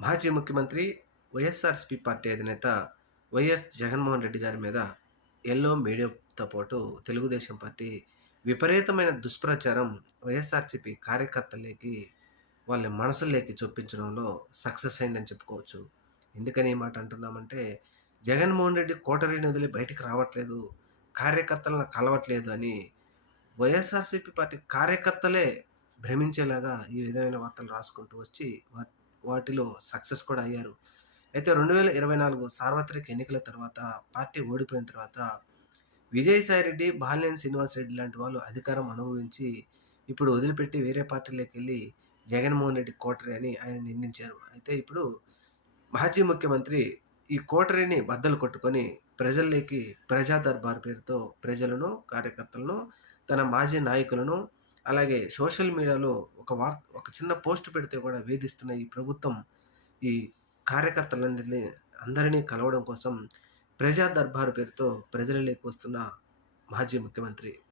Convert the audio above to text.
మాజీ ముఖ్యమంత్రి వైఎస్ఆర్‌సీపీ పార్టీ అధినేత వైఎస్ జగన్మోహన్ రెడ్డి గారి మీద ఎల్లో మీడియాతో పాటు తెలుగుదేశం పార్టీ విపరీతమైన దుష్ప్రచారం వైఎస్ఆర్‌సీపీ కార్యకర్తలకి వాళ్ళ మనసుల్లోకి చొప్పించడంలో సక్సెస్ అయిందని చెప్పుకోవచ్చు. ఎందుకని ఈ మాట అంటున్నామంటే, జగన్మోహన్ రెడ్డి కోటరీని వదిలి బయటికి రావట్లేదు, కార్యకర్తలను కలవట్లేదు అని వైఎస్ఆర్‌సీపీ పార్టీ కార్యకర్తలే భ్రమించేలాగా ఈ విధమైన వార్తలు రాసుకుంటూ వచ్చి వాటిలో సక్సెస్ కూడా అయ్యారు. అయితే 2024 సార్వత్రిక ఎన్నికల తర్వాత పార్టీ ఓడిపోయిన తర్వాత విజయసాయిరెడ్డి, బాలినేని శ్రీనివాసరెడ్డి లాంటి వాళ్ళు అధికారం అనుభవించి ఇప్పుడు వదిలిపెట్టి వేరే పార్టీలోకెళ్ళి జగన్మోహన్ రెడ్డి కోటరీ అని ఆయన నిందించారు. అయితే ఇప్పుడు మాజీ ముఖ్యమంత్రి ఈ కోటరీని బద్దలు కొట్టుకొని ప్రజల్లోకి ప్రజా దర్బార్ పేరుతో ప్రజలను, కార్యకర్తలను, తన మాజీ నాయకులను, అలాగే సోషల్ మీడియాలో ఒక చిన్న పోస్ట్ పెడితే కూడా వేధిస్తున్న ఈ ప్రభుత్వం ఈ అందరినీ కలవడం కోసం ప్రజా దర్బార్ పేరుతో ప్రజలలోకి వస్తున్న మాజీ ముఖ్యమంత్రి